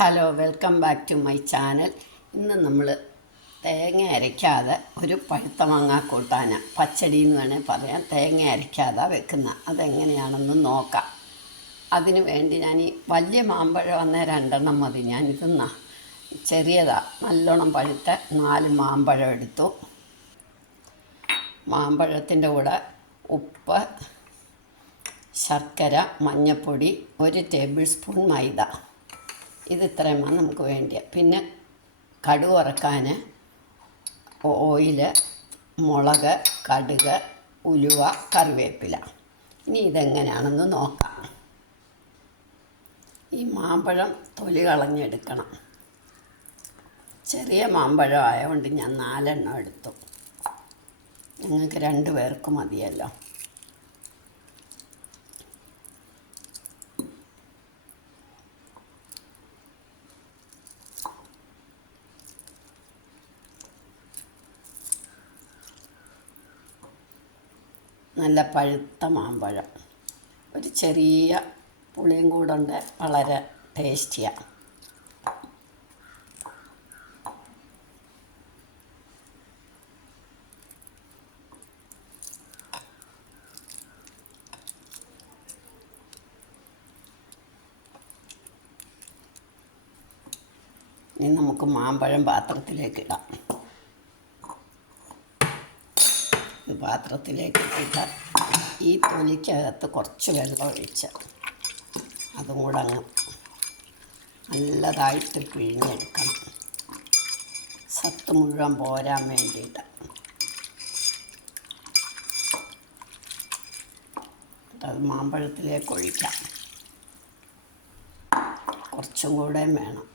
Hello, welcome back to my channel. ഇന്ന് നമ്മൾ തേങ്ങ അരയ്ക്കാതെ ഒരു പഴുത്ത മാങ്ങ കൂട്ടാന പച്ചടി എന്ന് വേണേൽ പറയാം. തേങ്ങ അരയ്ക്കാതെ വെക്കുന്ന അതെങ്ങനെയാണെന്ന് നോക്കാം. അതിന് വേണ്ടി ഞാൻ ഈ വലിയ മാമ്പഴം വന്ന 2 മതി. ഞാനിത് ചെറിയതാണ്, നല്ലോണം പഴുത്ത 4 മാമ്പഴം എടുത്തു. മാമ്പഴത്തിൻ്റെ കൂടെ ഉപ്പ്, ശർക്കര, മഞ്ഞൾപ്പൊടി, 1 ടേബിൾ സ്പൂൺ മൈദ, ഇത് ഇത്രയുമാണ് നമുക്ക് വേണ്ടിയ. പിന്നെ കടുക് വറക്കാൻ ഓയിൽ, മുളക്, കടുക്, ഉലുവ, കറിവേപ്പില. ഇനി ഇതെങ്ങനെയാണെന്ന് നോക്കാം. ഈ മാമ്പഴം തൊലി കളഞ്ഞെടുക്കണം. ചെറിയ മാമ്പഴം ആയതുകൊണ്ട് ഞാൻ 4 എടുത്തു. ഞങ്ങൾക്ക് 2 പേർക്ക് മതിയല്ലോ. നല്ല പഴുത്ത മാമ്പഴം, ഒരു ചെറിയ പുളിയും കൂടുണ്ട്, വളരെ ടേസ്റ്റിയാണ്. ഇനി നമുക്ക് മാമ്പഴം പാത്രത്തിലേക്ക് ഇടാം. പാത്രത്തിലേക്ക് ഇട്ട് ഈ തൊലിക്കകത്ത് കുറച്ച് വെള്ളം ഒഴിച്ച് അതും കൂടെ അങ്ങ് നല്ലതായിട്ട് പിഴിഞ്ഞെടുക്കണം. സത്ത് മുഴുവൻ പോരാൻ വേണ്ടിയിട്ട്. അത് മാമ്പഴത്തിലേക്ക് ഒഴിക്കാം. കുറച്ചും കൂടെ വേണം.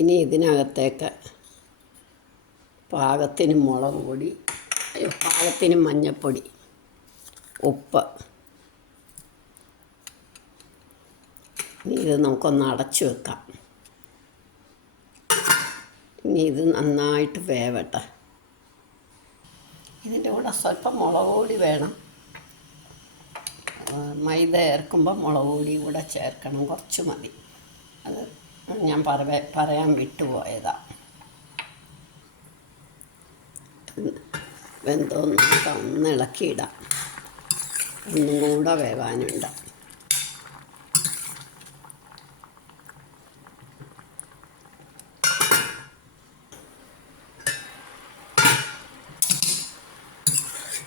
ഇനി ഇതിനകത്തേക്ക് പാകത്തിന് മുളക് പൊടി, പാകത്തിന് മഞ്ഞൾപ്പൊടി, ഉപ്പ്. ഇനി ഇത് നമുക്കൊന്ന് അടച്ചു വെക്കാം. ഇനി ഇത് നന്നായിട്ട് വേവട്ടെ. ഇതിൻ്റെ കൂടെ സ്വല്പം മുളക് പൊടി വേണം. മൈദ ചേർക്കുമ്പോൾ മുളക് പൊടി കൂടെ ചേർക്കണം, കുറച്ച് മതി. അത് ഞാൻ പറയാൻ വിട്ടുപോയതാണ്. വെന്തോന്നൊക്കെ ഒന്ന് ഇളക്കിയിടാം. ഒന്നും കൂടെ വേവാനുണ്ട്.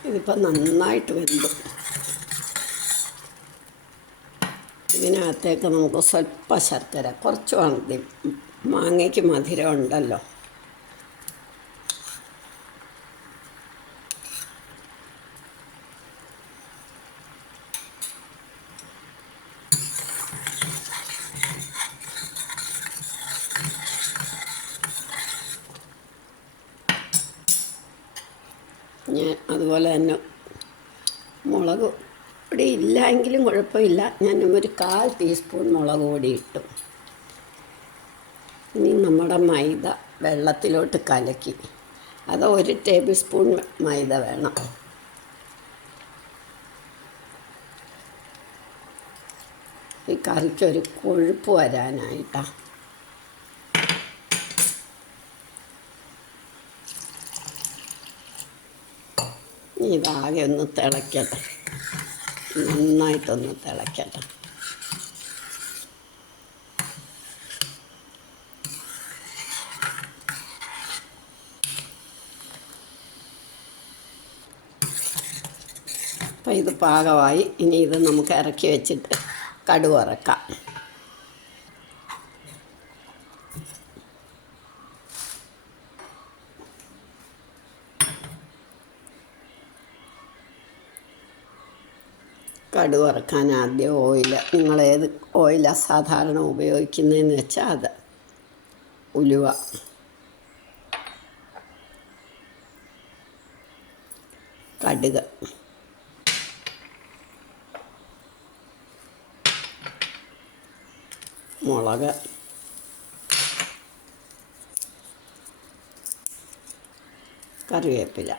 ഇതിപ്പോൾ നന്നായിട്ട് വെന്തു. ഇതിനകത്തേക്ക് നമുക്ക് സ്വല്പം ശർക്കര, കുറച്ച് മതി. മാങ്ങയ്ക്ക് മധുരം ഉണ്ടല്ലോ. ഞാൻ അതുപോലെ തന്നെ മുളക് പൊടി ഇല്ലെങ്കിലും കുഴപ്പമില്ല. ഞാൻ ഒരു 1/4 ടീസ്പൂൺ മുളക് പൊടി ഇട്ടു. ഇനി നമ്മുടെ മൈദ വെള്ളത്തിലോട്ട് കലക്കി, അത് 1 ടേബിൾ സ്പൂൺ മൈദ വേണം. ഈ കറിക്കൊരു കൊഴുപ്പ് വരാനായിട്ടാണ്. ഇതാകെ ഒന്ന് തിളയ്ക്കട്ടെ, നന്നായിട്ടൊന്ന് തിളയ്ക്കട്ടെ. അപ്പോൾ ഇത് പാകമായി. ഇനി ഇത് നമുക്ക് ഇറക്കി വെച്ചിട്ട് കടുക് വറക്കാം. കടുക് വറുക്കാൻ ആദ്യം ഓയിൽ, നിങ്ങളേത് ഓയിലാണ് സാധാരണ ഉപയോഗിക്കുന്നതെന്ന് വെച്ചാൽ അത്. ഉലുവ, കടുക്, മുളക്, കറിവേപ്പില.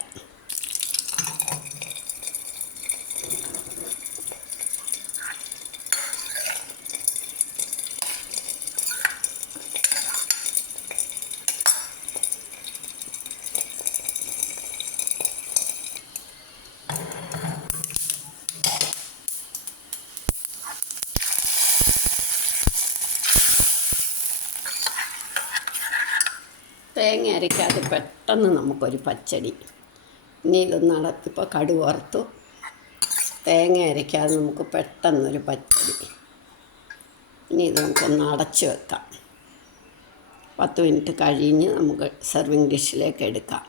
തേങ്ങ അരയ്ക്കാതെ പെട്ടെന്ന് നമുക്കൊരു പച്ചടി. ഇനി ഇതൊന്ന് ഇപ്പോൾ കടുക് വറുത്തു. തേങ്ങ അരയ്ക്കാതെ നമുക്ക് പെട്ടെന്നൊരു പച്ചടി. ഇനി ഇത് നമുക്കൊന്ന് അടച്ച് വെക്കാം. 10 മിനിറ്റ് കഴിഞ്ഞ് നമുക്ക് സെർവിങ് ഡിഷിലേക്ക് എടുക്കാം.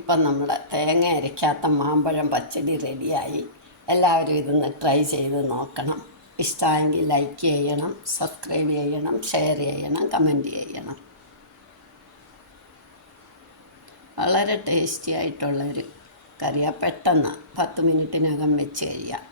ഇപ്പം നമ്മുടെ തേങ്ങ അരയ്ക്കാത്ത മാമ്പഴം പച്ചടി റെഡിയായി. എല്ലാവരും ഇതൊന്ന് ട്രൈ ചെയ്ത് നോക്കണം. ഇഷ്ടമായെങ്കിൽ ലൈക്ക് ചെയ്യണം, സബ്സ്ക്രൈബ് ചെയ്യണം, ഷെയർ ചെയ്യണം, കമൻറ്റ് ചെയ്യണം. വളരെ ടേസ്റ്റി ആയിട്ടുള്ളൊരു കറിയാണ്. പെട്ടെന്ന് 10 മിനിറ്റിനകം വെച്ച് കഴിയാം.